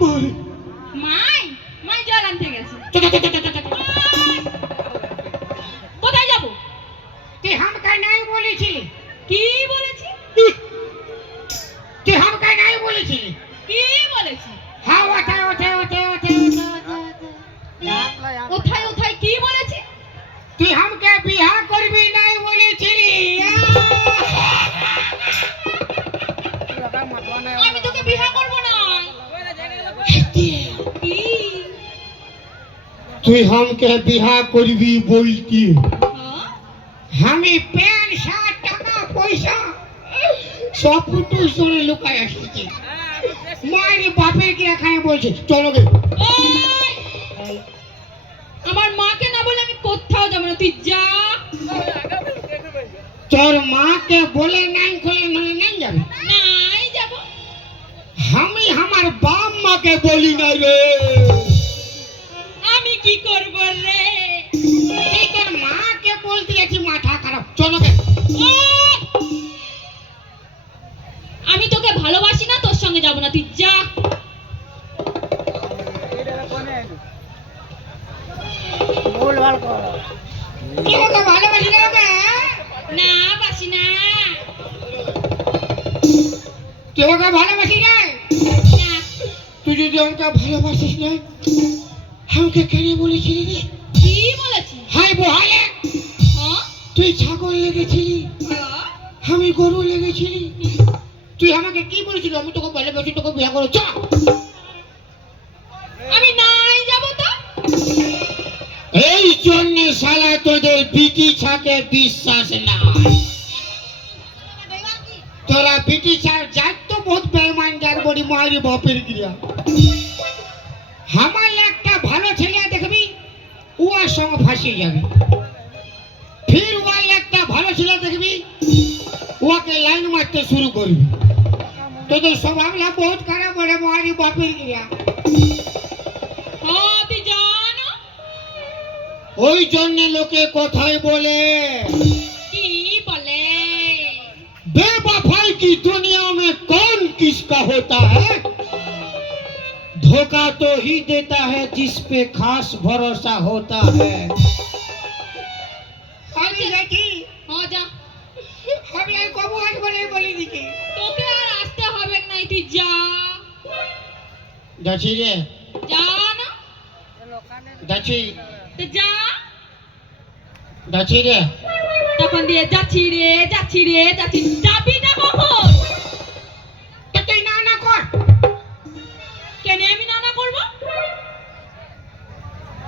মাই মাই মাই জল আনতে গেছে। কোথায় যাব? তুই हमका नहीं বলেছিলি? কি বলেছি? তুই हमका नहीं বলেছিলি? কি বলেছি? হ্যাঁ ওঠে ওঠে ওঠে ওঠে কোথায় কোথায় কি বলেছি? তুই हमके বিয়া করবি নাই বলেছিলি? আমি তোকে বিয়ে করব না। কি? তুই हमके বিয়া করবি বলতি? হ্যাঁ? আমি প্যান্ট শার্ট টাকা পয়সা সব ফুটুই সরে লুকায় আসছি। মায়ের বাপের কি এখানে বলছে চলো গে। এই! আমার মাকে না বলে আমি কোথাও যাব না, তুই যা। তোর মাকে বলে নাই খোলে নলে নাই যাবে? নাই যাব। আমি আমার বাপ মাকে বলি নাই রে। আমি কি করব রে? এই তোর মাকে বলতে গেছি মাথা খারাপ চলো গে। এই! আমি তোকে ভালোবাসি না, তোর সঙ্গে যাব না, তুই যা। কি ওকে ভালোবাসি না ওকে? না বাসি না। তুই ওকে ভালোবাসি না? না। তুই যদি ওকে ভালোবাসিস না আমাকে কেন বলেছিলি রে? কি বলেছি? হাই বহালে হ্যাঁ? তুই ছাগল লেগেছিলি হ্যাঁ? আমি গরু লেগেছিলি। তুই আমাকে কি বলেছিলি? আমি তোকে ভালোবাসি তোকে বিয়ে করো চা। আমি নাই যাব তো। এই জন্য শালা তোদের বিটি ছাকে বিশ্বাস নাই। তোরা বিটি ছাড় যাক তো বহুত বেঈমান যার বড়ি মায়ের বাপের ক্রিয়া। আমার একটা ভালো ছেলে দেখবি ওর সঙ্গে ফাঁসিয়ে যাবে। ফির ওর একটা ভালো ছেলে দেখবি ওকে লাইন মারতে শুরু করবি। তোদের স্বভাবটা বহুত খারাপ বড়ে মায়ের বাপের ক্রিয়া। হ্যাঁ তুই জানো। ওই জন্য লোকে কথাই বলে কি বলে? बेवफाई की दुनिया में कौन किसका होता है? धोखा तो ही देता है जिस पे खास भरोसा होता है। আমি দেখি হ্যাঁ যা। আমি আর কবু আসবো না বলে দিকে। তোকে আর আসতে হবে না, তুই যা। যাচ্ছি রে যা না। যাচ্ছি তো যা। যাচ্ছি রে। তখন দিয়ে যাচ্ছি রে যাচ্ছি রে যাচ্ছি। যাবি না কখন? তো তুই না না কর। কেন আমি না না করবো?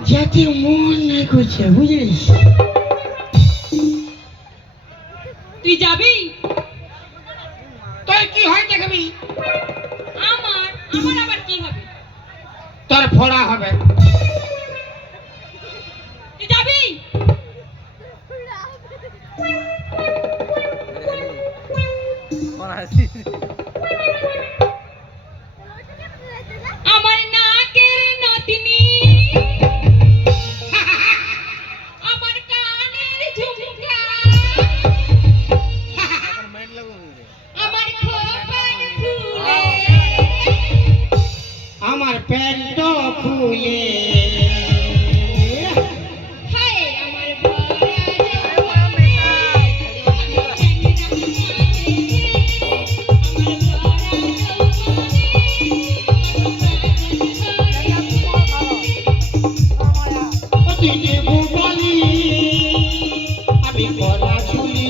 যাতে মন নাই করছে বুঝলিস? তুই যাবি? তোর কি হয় দেখবি? আমার আমার আবার কি হবে? তোর ফোড়া হবে। তুই যাবি? আমার নাকের নতিনি, আমার কানের ঝুমকা, আমার খোপার ফুলে, আমার প্যান্ট খুলে হায় আমার ভরা যৌবনে, আমার চ্যাংড়া মাঝে, আমার ভরা যৌবনে, তুই দেবো বলি আমি গলা ছুলি।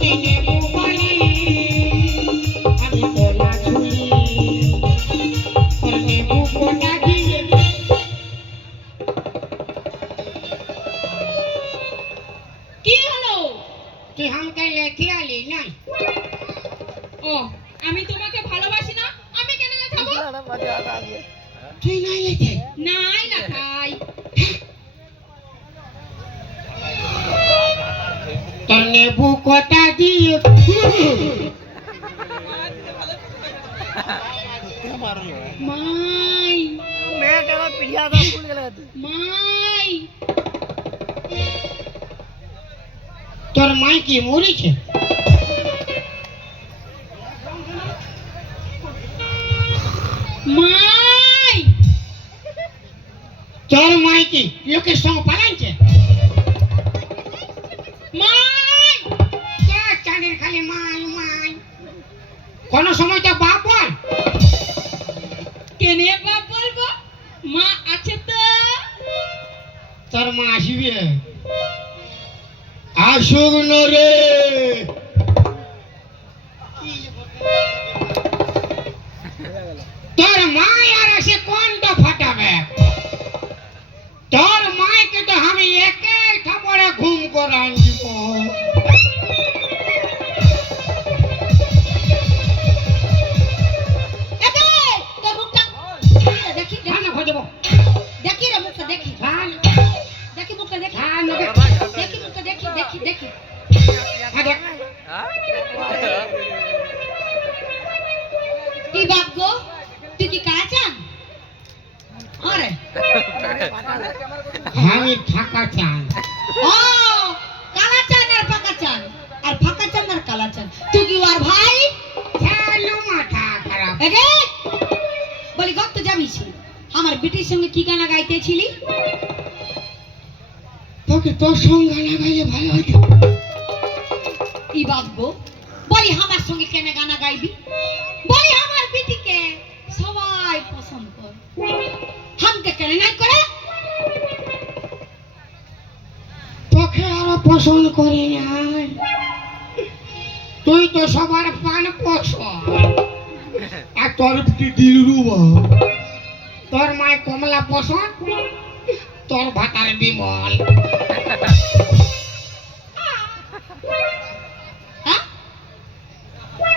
তুই দেবো বলি আমি গলা ছুলি। তোর দেবো কোটা দিয়ে কি হলো? তুই আমাকে লেখি আলি নাই। ও আমি তোমাকে ভালোবাসি না, আমি কেন লেখাবো? তুই নাই লেখে নাই লেখাই। তোর নেবু কোটা দিয়ে মাই মাই তোর মাই কি মরেছে? কি লোকের সঙ্গে পালাইছে? মাই চাঁদের খালি মাই মাই, কোন সময় তো বাপ বল। কেনে বাপ বলবো, মা আছে তো। তোর মা আসিবে, আসুক ন রে। তোর মা আর এসে কোনটা ফাটাবে? তোর মাকে তো আমি একে থাপড়ে ঘুম করান দিব। তোর মুখটা দেখি খানা খোঁজব দেখি রে, মুখটা দেখি খান দেখি, মুখটা দেখি খান দেখি, মুখটা দেখি দেখি দেখি। কি বাপ গো, তুই কি কাঁচান? আরে আমি ফাঁকা চান। ও কালা চান আর পাকা চান, আর ফাঁকা চান আর কালা চান। তুই কি আর ভাই? চালু মাথা খারাপ। এগে বলি গপ তো যাবিস, আমার বেটির সঙ্গে কি গানা গাইতেছিলি? তোকে তোর সঙ্গে লাগাইলে ভালো হতো। ই বাপ গো, বলি আমার সঙ্গে কেন গানা গাইবি? বলি আমার বেটিকে সবাই পছন্দ করে, হামকে কেন নাই করে? তোকে আরো পছন্দ করে নাই, তুই তো সবার পান পছন্দ। আর তোর দিলরুবা, তোর মায় কমলা পছন্দ, তোর ভাতার বিমল। হ্যাঁ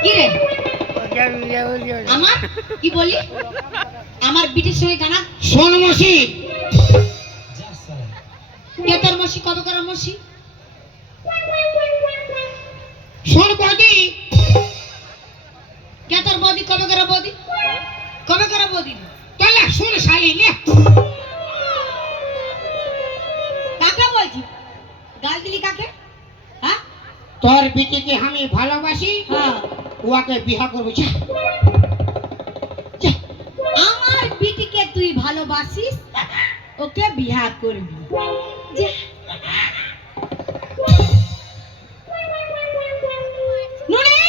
কি রে আমার কি বলি? আমার বেটির সঙ্গে গানা শোন মসি, কে তোর মসি? কবে করে মসি? শোন বদি, কে তোর বৌদি? কবে করে বৌদি? কবে করে বৌদি? তোলা শুন শালি নে। কাকে বলছি? গাল দিলি কাকে? হ্যাঁ তোর বিটিকে আমি ভালোবাসি, হ্যাঁ, ওকে বিয়া করবো। যা আমার বিটিকে তুই ভালোবাসিস, ওকে বিয়া করবি? যা। নুনি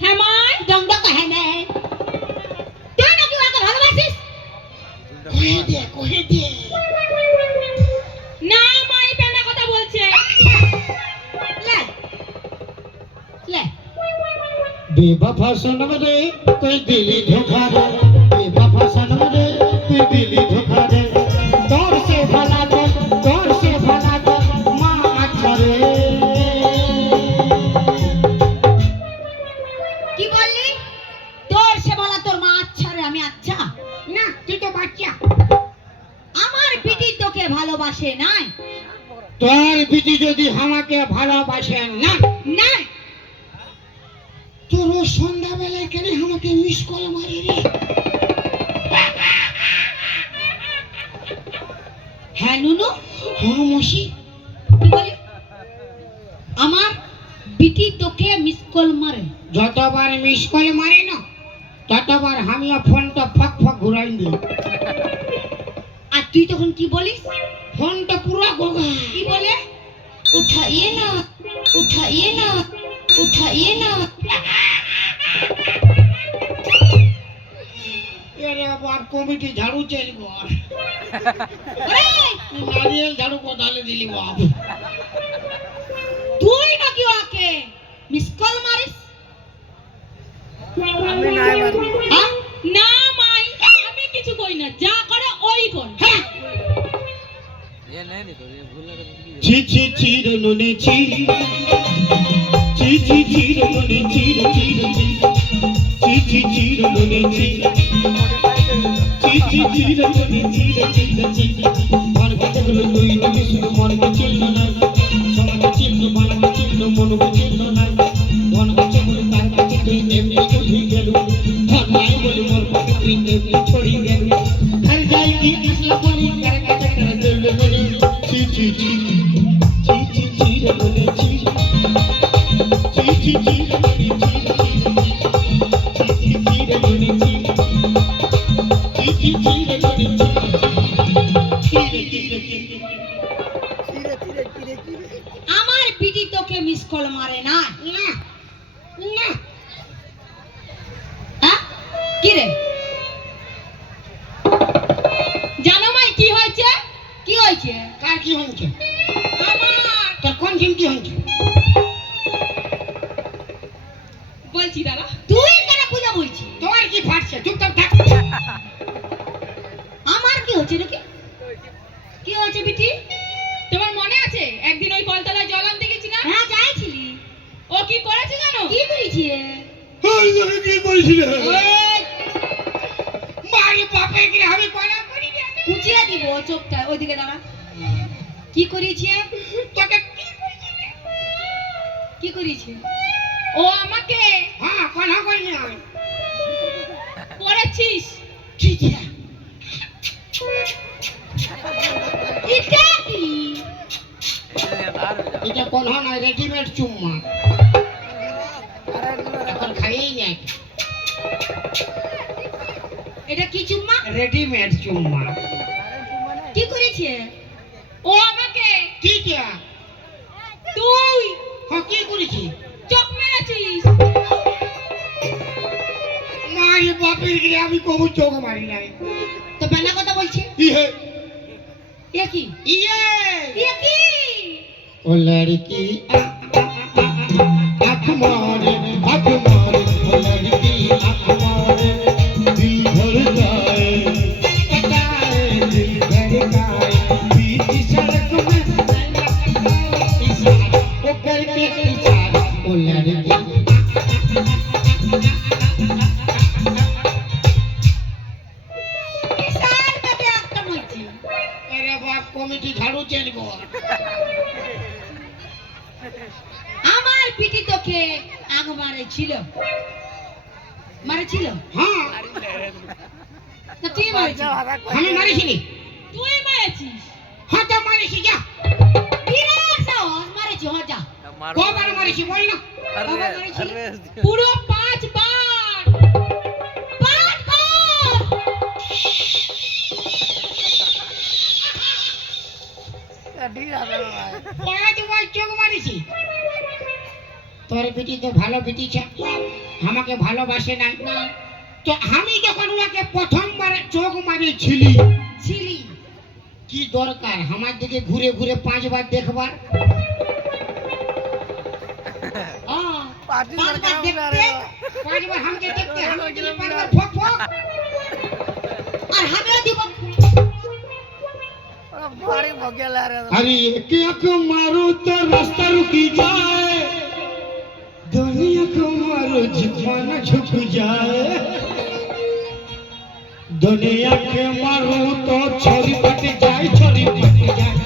হ্যাঁ মাই, দংডা কাহে না, তুই নাকি ওকে ভালোবাসিস? কহে দে। না মাই পেনা কথা বলছে। লে লে बेवफा सनम रे तुई दिली धोखा दे, बेवफा सनम रे तुई दिली धोखा दे। तोर से भला तो माँ अच्छा रे। কি বললি? তোর সে বলা তোর মা আচ্ছা রে, আমি আচ্ছা না তুই তো বাচ্চা। আমার বিটি তোকে ভালোবাসে নাই? তোর বিটি যদি আমাকে ভালোবাসে না, না তোর ও সন্ধ্যাবেলায় কেন আমাকে মিস কল মারি রে? হ্যাঁ নুনু, হ্যাঁ মসি, কি বলি? আমার বিটি তোকে মিস কল মারে? যতবার মিস কল মারে না ততবার আমিও ফোনটা ফক ফক ঘুরাই দিই। আর তুই তখন কি বলিস? ফোনটা পুরো গোগা। কি বলে? উঠাইয়ে না, উঠাইয়ে না, উঠাইয়ে না। এরে বাপ কমিটি ঝাড়ু চেঞ্জ কর, ওরে, নারিয়েল ঝাড়ু কোথালে দিলি বাপ? তুই নাকি ওকে মিস কল মারিস? হ্যাঁ? না মাই, আমি কিছু কই না, যা করে ওই করে। হ্যাঁ, ছি ছি ছি রে নুনে ছি, ছি ছি ছি রে নুনে ছি রে ছি রে ছি, ছি ছি ছি রে নুনে ছি, ছি ছি ছি রে নুনে ছি রে ছি রে ছি। মন কাছে গুলো তুই নাকি শুধু মন কে চিল্ল না, সমাজে চিল্ল বানাকে চিল্ল মন কে চিল্ল না। মন কাছে গুলো তার কাছে তুই এমনি উঠি গেল, ধন নাই বলে মোর কাছে তুই এমনি ছড়ি গেল। ঘর যাই কি আসলা বলি কার কাছে কার দিল বলি, ছি ছি ছি ছি ছি ছি রে নুনে ছি, ছি ছি ছি রে নুনে ছি রে ছি রে ছি, ছি ছি ছি রে নুনে ছি, ছি ছি ছি রে নুনে ছি। তোকে মিস কল মারে না? না না হ্যাঁ কি রে? জানো মাই কি হয়েছে? কি হয়েছে? কার কি হচ্ছে? আমার তোর কোন কি হচ্ছে? বলছি দাদা, তুই কেন পূজা বলছি? তোর কি ফাটছে? চুপচাপ থাক। আমার কি হচ্ছে নাকি? কি হয়েছে বিটি? তোমার মনে আছে একদিন ওই কলতলায় জল আনতে গেছি না? হ্যাঁ যাইছিলি। ও কি করেছে জানো? কি করেছি? এই তোকে কি করেছিল? মারি বাপের কি আমি পালা করি না। কুচিয়ে দিব চোখটা, ওইদিকে দাঁড়া। কি করেছে? তোকে কি করেছিল? কি করেছে? ও আমাকে হ্যাঁ কথা করি না। করেছিস। ঠিক আছে। এটা কি? এটা কোন না রেডিমেড চুম্মা। এখন খাইই না। এটা কি চুম্মা? রেডিমেড চুম্মা। কি করেছে? ও আমাকে কি দিয়া? তুই হ্যাঁ কি করেছি? চোখ মেরেছিস। মারি বাপের কি আমি কবু চোখ মারি নাই। তো বেলা কথা বলছে। ইয়ে এ কি? ইয়ে এ কি? ओ लड़की आँख मारे ओ लड़की आँख मारे दिल धड़काए दिल धड़काए बीच सड़क में इशारा वो करके इशारा ओ लड़की বিশাল কাজে একটা বলছি। अरे बाप कमिटी झाड़ू चेंज कर আমার পিটি তোকে আগ মারেছিল। মারেছিল? हाँ না তুই মারেছিস? हमें मारी थी তুই মেরেছিস। हाँ तो मारी थी क्या বিরাট সাহস মারেছি। হ যা। को बार मारी थी बोल ना কবার মারেছিল? পুরো 5 বার। পাঁচ বার। पाँच बार चोक मारी थी তোর বেটি তো ভালো বেটি ছে আমাকে ভালোবাসে না না তো আমি যখন ওকে প্রথমবার চোখ মারিছিলি ছিলি। কি দরকার আমার দিকে ঘুরে ঘুরে 5 বার দেখবার পাঁচবার দেখতে 5 বার हमके देखते हम दिल 5 बार फक फक আর আমিও দিব। अरे एक आंख मारो तो रास्ता रुकी जाए दुनिया को मारो जमाना झुक जाए दुनिया के मारो तो छोरी पट जाए छोरी पट जाए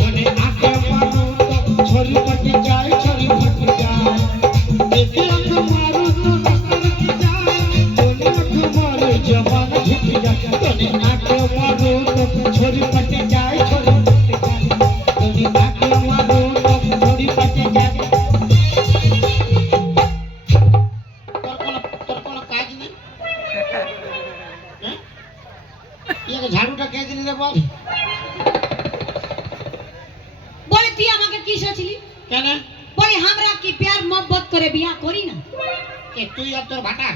दुनिया के मारो तो छोरी पट जाए छोरी पट जाए एक आंख मारो तो रास्ता रुकी जाए दुनिया को मारो जमाना झुक जाए दुनिया के मारो तो छोरी पट जाए छोरी पट जाए दुनिया के मारो तो छोरी पट जाए তোর কোনো কাজ নেই হ্যাঁ এই ঝাড়ুটা কে দিলি রে বাপ বলে তুই আমাকে কি সোচলি? কেন বলে আমরা কি প্যার মোহব্বত করে বিয়া করি না? কে তুই আর তোর ভাটা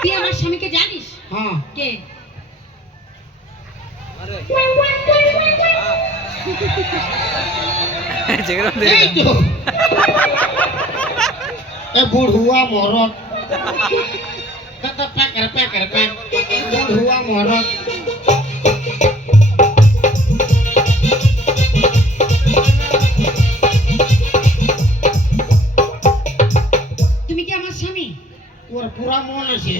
তুই আমার স্বামীকে জানিস? হ্যাঁ কে? এই তো এ বুড়ুয়া মরদ কত প্যাকের প্যাক বুড়ুয়া মরদ তুমি কি আমার স্বামী? ওর পুরা মন আছে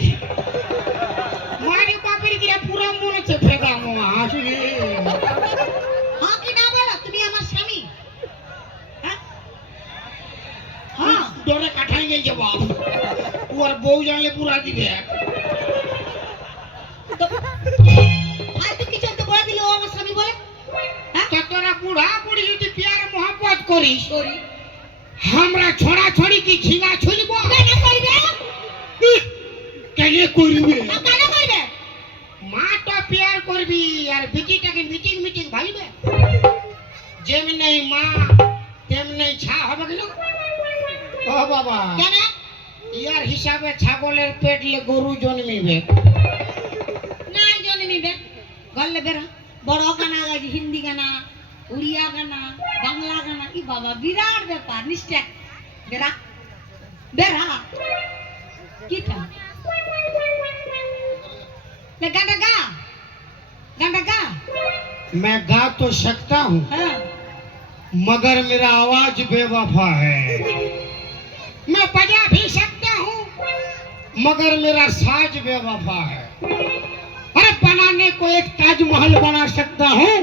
মারি বাপের গিয়া পুরা মন আছে ফেদা মোয়া আসলে হ্যাঁ কি না বলো? তুমি আমার স্বামী? হ্যাঁ হ্যাঁ। ডরে কাঠাই গেছে বাপ ওর বউ জানলে পুরা দিবে তো ফালতু কিছু তো বলে দিলে ও আমার স্বামী বলে? হ্যাঁ তো তোরা বুড়া বুড়ি যদি প্যার মোহব্বত করিস করি। আমরা ছড়া ছড়ি কি ঝিঙা ছুলব কেন করবে? কেন করবে কেন করবে? মা তো প্যার করবি আর বিটিটাকে মিটিং ভাইবে যেমনি মা তেমনি নেই ছা হবে কেন ও বাবা কেন ইয়ার হিসাবে ছাগলের পেটলে গরু জন্মিবে না জন্মিবে গল্লে বেরা বড় গানা গাইছি হিন্দি গানা উড়িয়া গানা বাংলা গানা ই বাবা বিরাট ব্যাপার নিশ্চয় বেরা বেরা কিটা ले गाना गा मैं गा तो सकता हूँ हाँ मगर मेरा आवाज बेवफा है मैं बजा भी सकता हूँ मगर मेरा साज बेवफा है अरे बनाने को एक ताजमहल बना सकता हूँ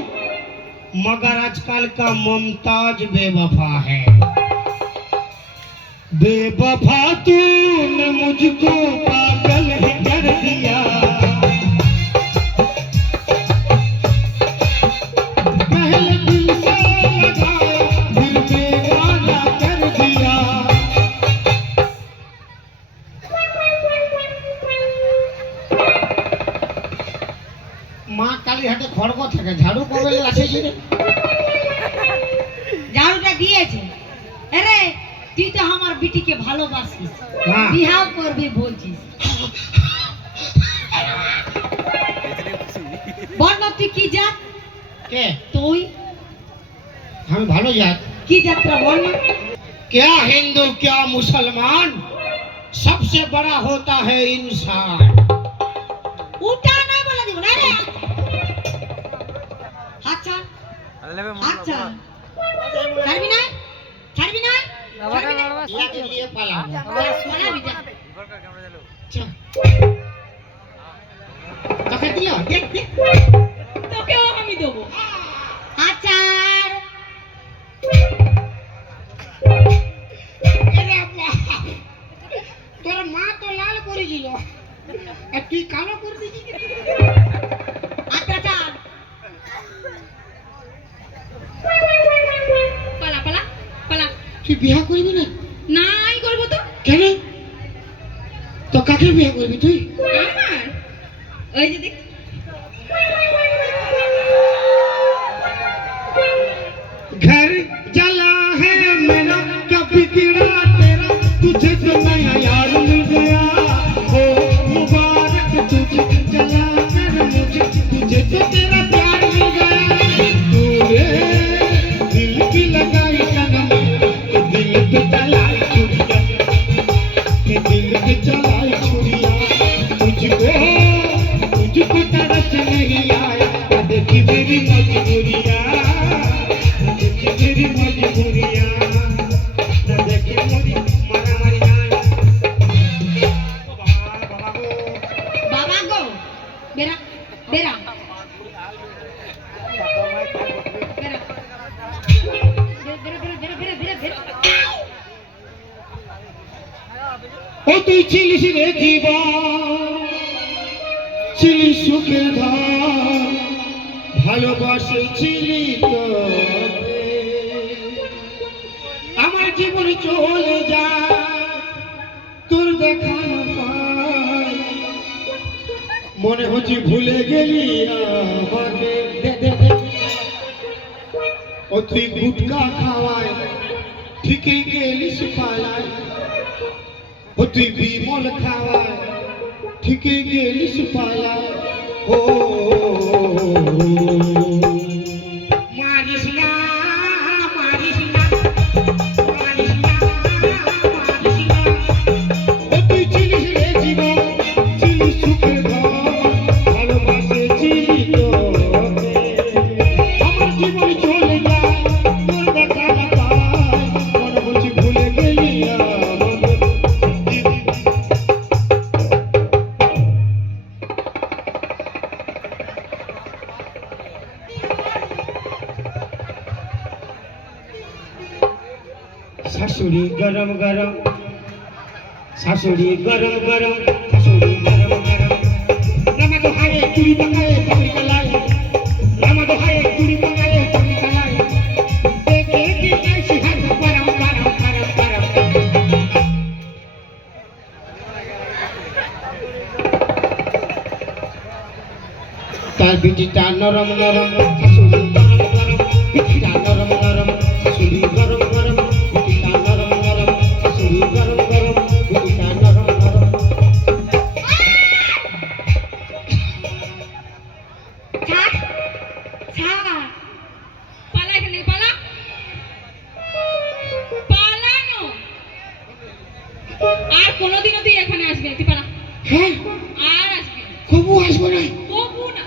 मगर आजकल का मुमताज बेवफा है बेवफा तूने मुझको पागल ही कर दिया पहले दिल से लगाया फिर बेगाना कर दिया মা কালীহাটে খড়গ থাকে ঝাড়ু কবে আসেছি রে ঝাড়ুটা দিয়েছে আরে তুই তো আমার বিটিকে ভালোবাসিস হ্যাঁ। বিহাও করবি বলছিস বর্ণ তুই কি জাত কে তুই আমি ভালো জাত কি যাত্রা বর্ণ क्या हिंदू क्या मुसलमान सबसे बड़ा होता है इंसान উঠা না বলে দিব না রে আচ্ছা আচ্ছা ছাড়বি না ছাড়বি না ছাড়বি না ইয়াকে দিয়ে পালাবো পালাবি যা চল। তোকে দিল দেখ দেখ তোকেও আমি দেবো আচার এরে বাপ, তোর মা তো লাল করে দিল আর তুই কালো করে দিলি আচার পালা পালা পালা তুই বিয়া করবি না নাই করবো তো কেন তো কাকে বিয়া করবি তুই আমার ওই যে দেখ घर जला है मेरा क्या बिगड़ा तेरा तुझे तो नया यार मिल गया ओ मुबारक तुझे जला मेरा मुझे तुझे तो तेरा प्यार मिल गया तूने दिल की लगाई कदम तो दिल पे चलाई छुरिया के दिल पे चलाई छुरिया तुझको तरस नहीं आया देखी मेरी मजबूरिया मेरी मजबूरिया ना देखी मोरी मारा मारी जाए বাবা গো বেরা বেরা বেরা ও তুই ছিলিস রে জীবন ছিলি সুখের ধার ভালোবাসেছিলি তোকে আমার জীবন চলে যায় তোর দেখা না পাই মনে হচ্ছে ভুলে গেলি আমাকে দে দে দে ও তুই গুটকা খাওয়ায় ঠিকই গেলিস পালায় ও তুই বিমল খাওয়ায় ঠিকই গেলিস পালায় ও মারিস না মারিস না মারিস না মারিস না ও তুই ছিলিস রে জীবন ছিলিস সুখের ঘর ভালোবাসেছিলি তোকে আমার জীবন চলে যায় তোর দেখা না পায় মনে হচ্ছে ভুলে গেলি আমাকে শাশুড়ি গরম গরম শাশুড়ি গরম গরম শাশুড়ি গরম গরম রামা তো হায়ে চুরি পাকায়ে পাকড়ি কালায় রামা তো হায়ে চুরি পাকায়ে পাকড়ি কালায় দেখে কি কাইছি হাত গরম গরম গরম গরম তার বিটিটা নরম নরম শাশুড়ি গরম গরম বিটিটা নরম নরম শাশুড়ি গরম গরম কোনোদিনও তুই এখানে আসবি না, তুই পালা। হ্যাঁ আর আসবি না, কবু আসবো না। কবু না।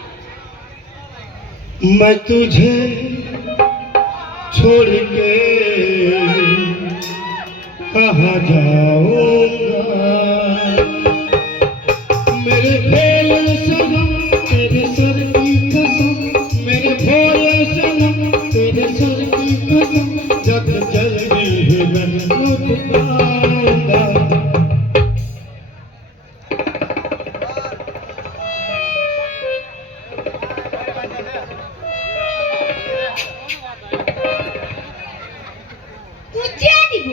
मैं तुझे छोड़ के कहाँ जाऊंगा, मेरे भोले सनम तेरे सर की कसम, मेरे भोले सनम तेरे सर की कसम, जब जल्दी ही मैं लौट पाऊंगा। কুচিয়া দিব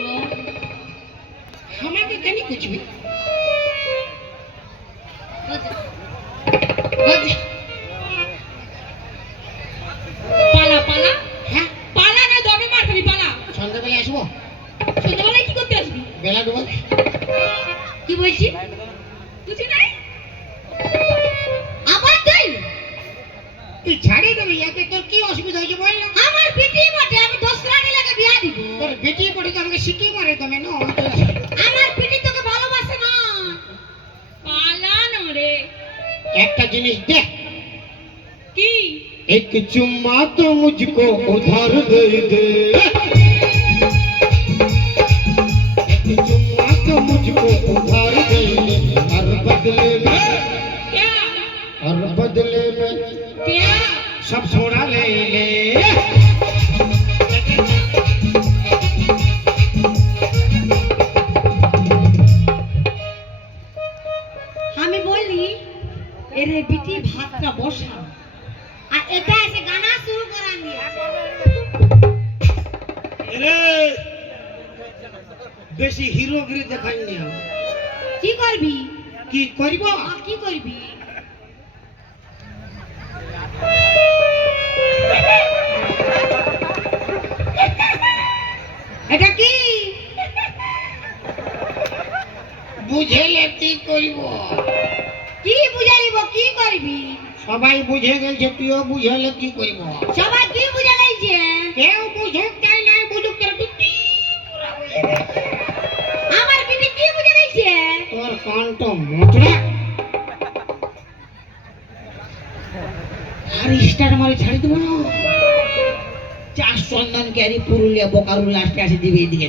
আমাকে কেন কুচবি? পালা পালা, হ্যাঁ পালা না দবে মার খাবি, পালা। সন্ধ্যাবেলা আসবো, সন্ধ্যাবেলায় কি করতে আসবি? বেলা ডুবাবে। কি বলছি বুঝি নাই? আবার তাই তুই ছাড়িয়ে দেবে ইয়াকে, তোর কি অসুবিধা হয়েছে বল না? আমার পিটি বটে, আমি 10 রানী লাগে বিয়া দিব। তোর বেটি পড়ে তো আমাকে শিখিয়ে মারে তুমি না। আমার পিটি তোকে ভালোবাসে না। পালা না রে। একটা জিনিস দে, কি? एक चुम्मा तो मुझको उधार दे दे, एक चुम्मा तो मुझको उधार दे दे, और बदले में, क्या और बदले में क्या? सब छोड़ा ले ले। আমি বলি এরে পিটি ভাতটা বসা, আর এটা এসে গানা শুরু করান দিয়ে রে বেশি হিরোগিরি দেখাইনি আমি। কি করবি? কি করব? কি করবি? এটা কি? বুঝেলে কি করব? কি বুঝাইব? কি করবি? সবাই বুঝে গেছে, তুইও বুঝেলে কি করব? সবাই কি বুঝা লাইছে? কেউ বুঝুক চাই না, বুঝুক তোর পিটি। আমার পিটি কি বুঝা লাইছে? তোর কানটা মোচড়া। আর স্টার মারে ছাড়ি দেবো না। চার চন্দন ক্যারি পুরুলিয়া বোকারু লাস্টে আসে দিবে এদিকে।